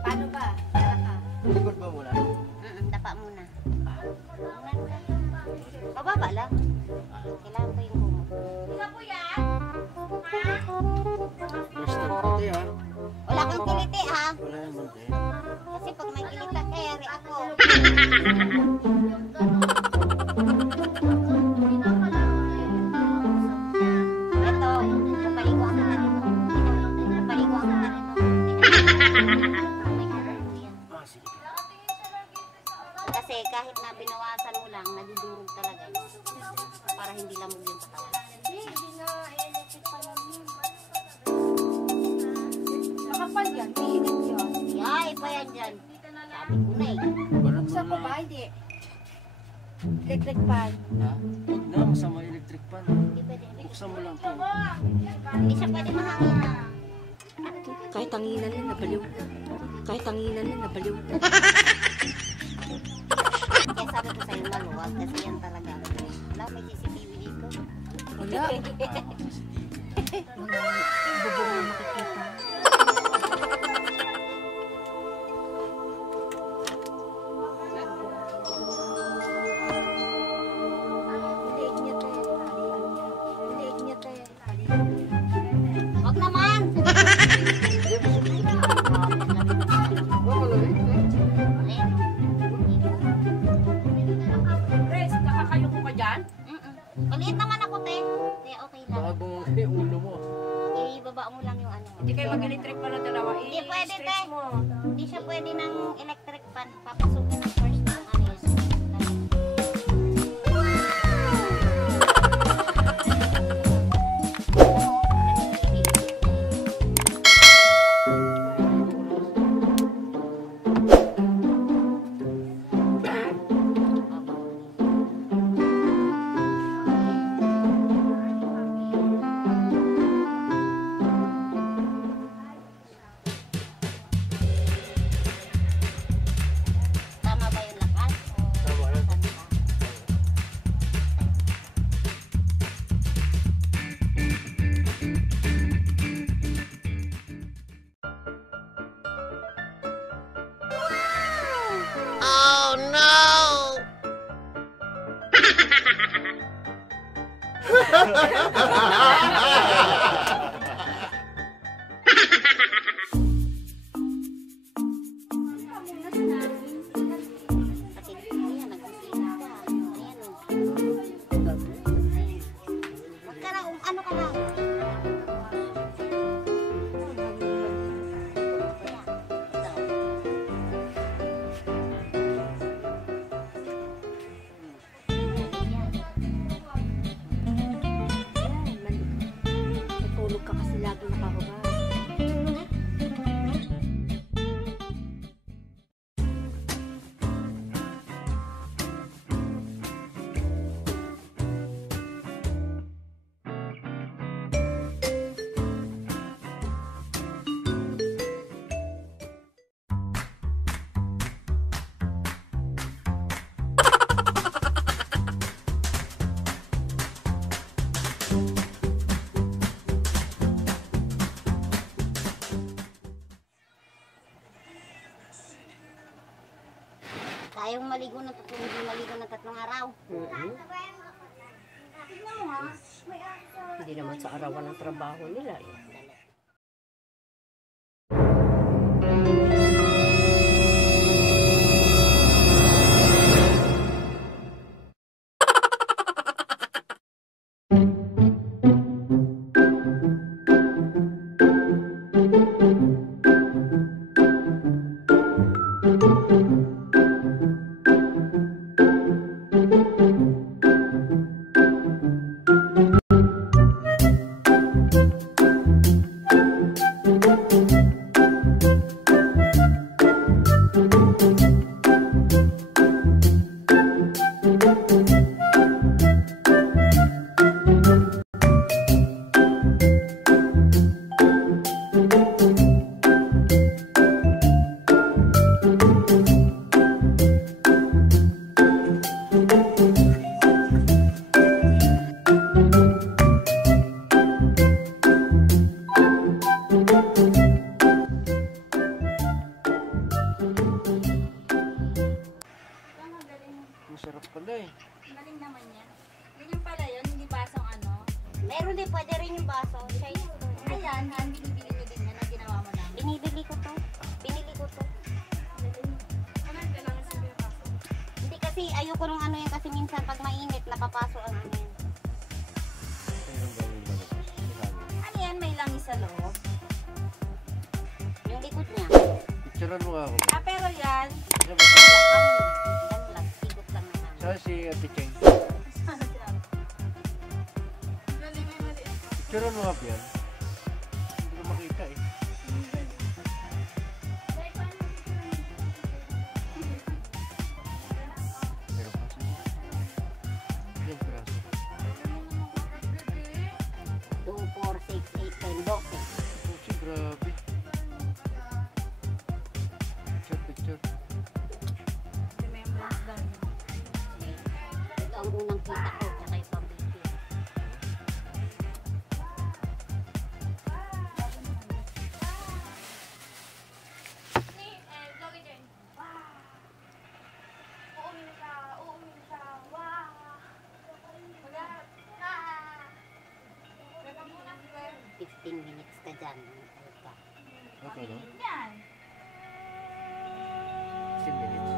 Paano ba? Tara ka. Likod ba muna? Dapa muna. Bababa lang. Kailangan ko yung gumot. Hindi po yan? First time ko ha. Wala kang kiliti ha? Wala naman din. Kasi pag may kilita, kayari ako. Ito, napaliguan ko na rin mo. Napaliguan ko na rin mo. Kasi kahit na binawasan mo lang, nadudurog talaga. Para hindi lamog yung katawan. Makapal yan, pilit yun. Yay, pa yan dyan. Sabi ko na eh. Buksan ko ba? Hindi. Electric fan. Ha? Huwag na, masama electric pan. Hindi pwede. Buksan mo lang po. Hindi siya pwede mahangin na. Kahit tanginan na nabaliw na. Kahit tanginan na nabaliw na. Kaya sabi ko sa'yo maluwag kasi yan talaga. Wala, may CCTV dito. Wala. Bubong na makikita. Wag naman! Res, nakakayo ko ka dyan? Maliit naman ako, te. Te, okay lang. Bagong ulo mo. Ibaba mo lang yung ano. Hindi kayo mag-electric pa na dalawa. Hindi pwede, te. I-stretch mo. Hindi siya pwede ng electric fan. Papasukin ng first yung ano yun. Tama ba yung lakas? Tama yan. Kasi ayan, nagsisilip ka. Ayan o. Wag ka lang, ano ka lang. Natulog ka kasi lagi nakababa. Tayong maligo ng tatlong, hindi maligo ng 3 araw. Hindi naman sa arawan ng trabaho nila eh. kasi ayoko nung ano yan kasi minsan pag mainit napapasok ang ano yan. Mayroon ba yung balot? Marami. Ano yan? May langis sa loob. Yung likod niya. Picturean mo nga ako. Ah, pero yan. Ano ba ito? Yan lang, ikot lang na namin. Saan si Ate Cheng? Ano sila? Picturean mo nga yan. Hindi ko makita eh. Meron pa siya. Ilang piraso? 2, 4, 6, 8, 10, 12. Pusi, grabe. Picture. Remembrance daw niya. Ito ang unang kita ko, tsaka yung pambiti. Yan. 15 minutes ka dyan. Okay, no? Yan. 10 minutes.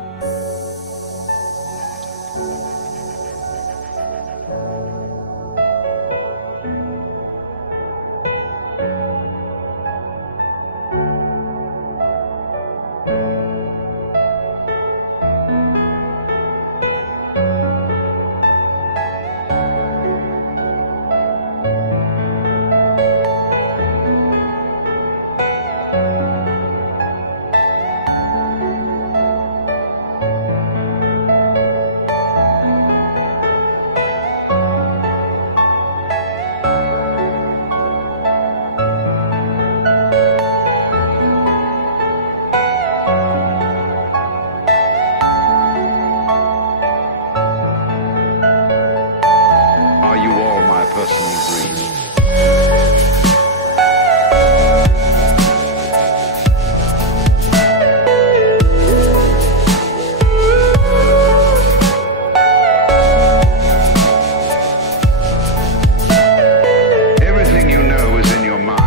Are you all my personal dreams? Everything you know is in your mind.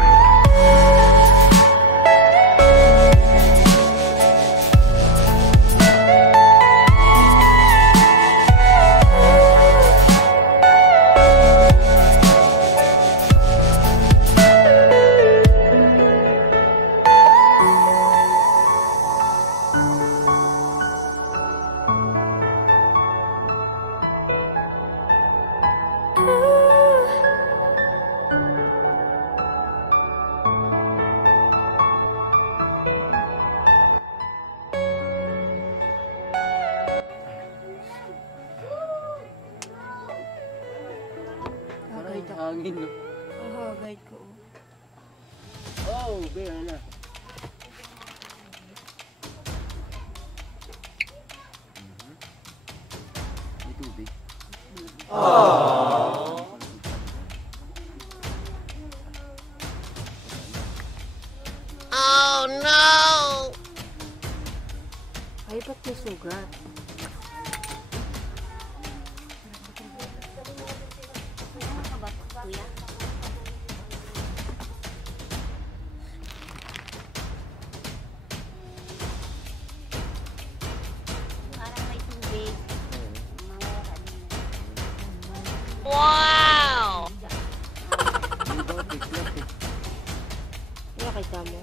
Parang hangin, no? Oh, guide ko. Oh, be, ano na? May tubig. Ay, ba't may sugat? Ano ka ba, kuya? Parang may tubig. Mga ano. May ba tiklap eh? Nakita mo?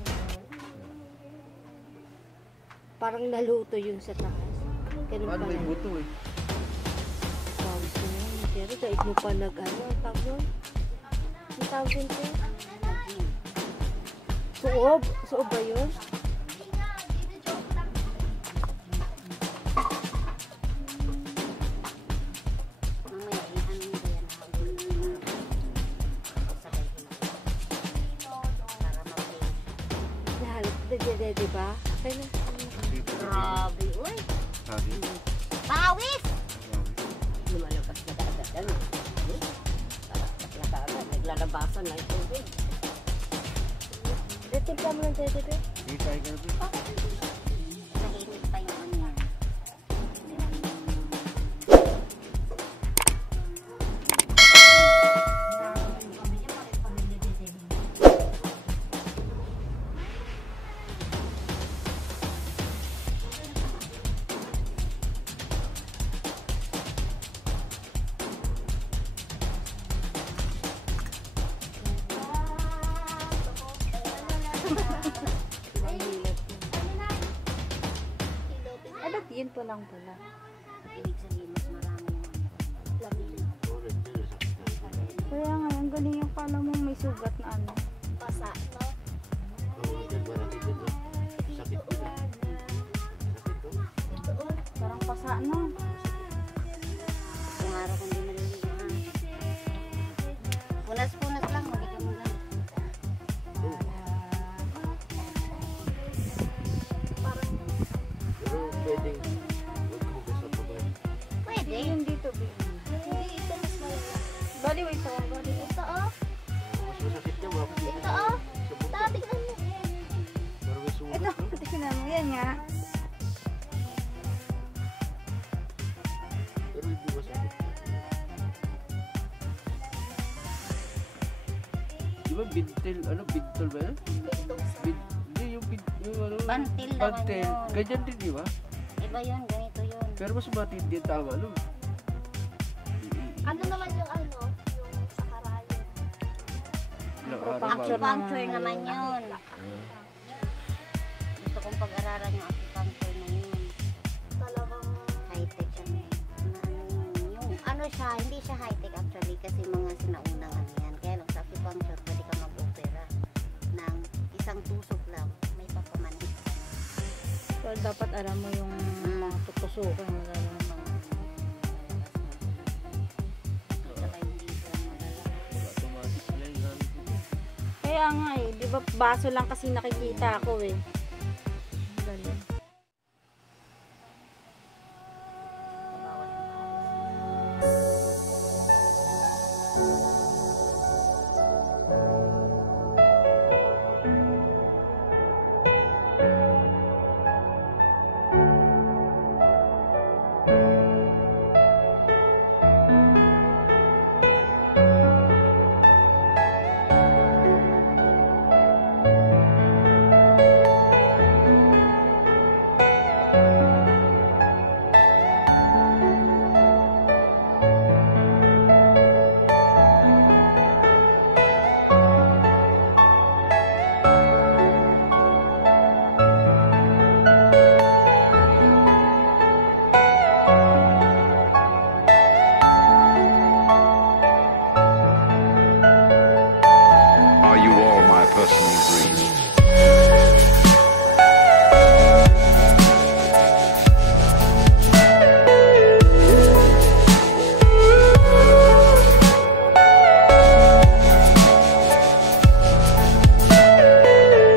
Parang naluto yun sa taas. Ganun Paano may pala. buto eh? Pawis na yan. Pero dahil mo pa nag-ano, ang tawag yun? Ang tawag yun ko? Suob? Suob ba yun? Mamaya, ano mo yan? Sabay ko na. Para mapay. Lahat. Dede, ba? Kaya na. Grabe, uy. Sabi? Pawis! Lumalabas na kaagad. Ano? Lalabas na kaagad. Naglalabasan na yung tubig. Retimpla mo ng dede. Hindi tayo ganun. Nahihit pa yung ano yan. pa lang pala. Ibig sabihin, mas marami yung labi. Kaya nga, ang galing yung kala mo may sugat na ano. Pasa, no? Parang pasa no. Kung araw kung di maliligo na. Punas-punas lang, magiging mo ganun. Pwede. Yung dito, babe. Hindi, ito mas malala. Bali, wait, tawag. Bali, Ito, oh. Ito, oh. Tignan mo. ito, tingnan mo. Yan nga. Di ba bintel, ano, bintol ba yan? Hindi, yung ano, Bantil naman bantel. yun. Ganyan din, di ba? Iba yun, ganito yun. Pero mas matindi yung tama, no? Ano naman yung ano? Yung sa karayo. Ilang araw Acupuncture bago. Acupuncture naman yun. Gusto kong pag-aralan yung acupuncture na yun. Talagang High-tech siya. Na ano yun, yung ano siya, hindi siya high-tech actually kasi mga sinaunang ano yan. Kaya lang sa acupuncture, pwede ka mag-opera ng isang tusok lang. May papamanik. So, dapat alam mo yung mga tutusukin mo lalo ng mga Saka hindi siya magalala. Automatic sila yung gamit nila. Kaya nga eh, di ba baso lang kasi nakikita ako eh. Galing. Are you all my personal dreams?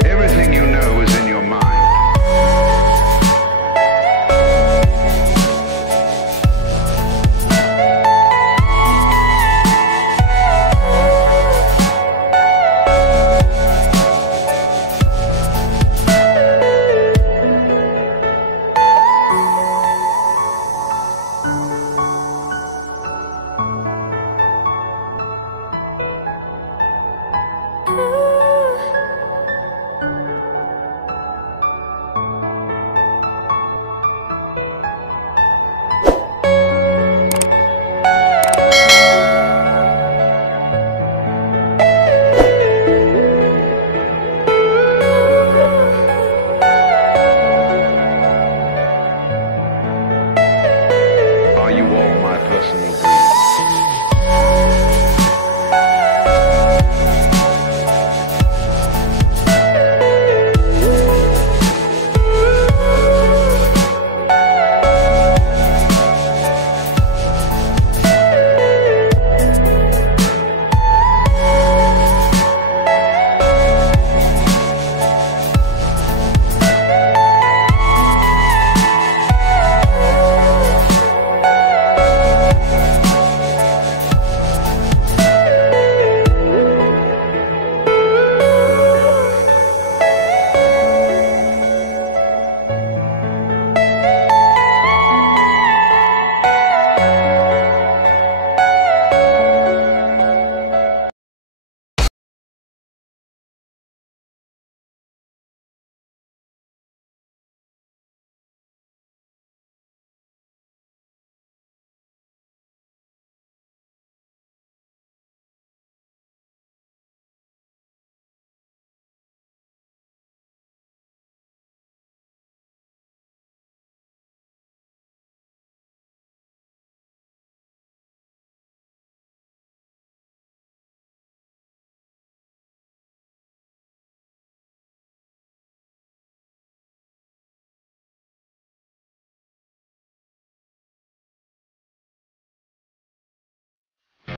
Everything you know is in your mind. Ooh.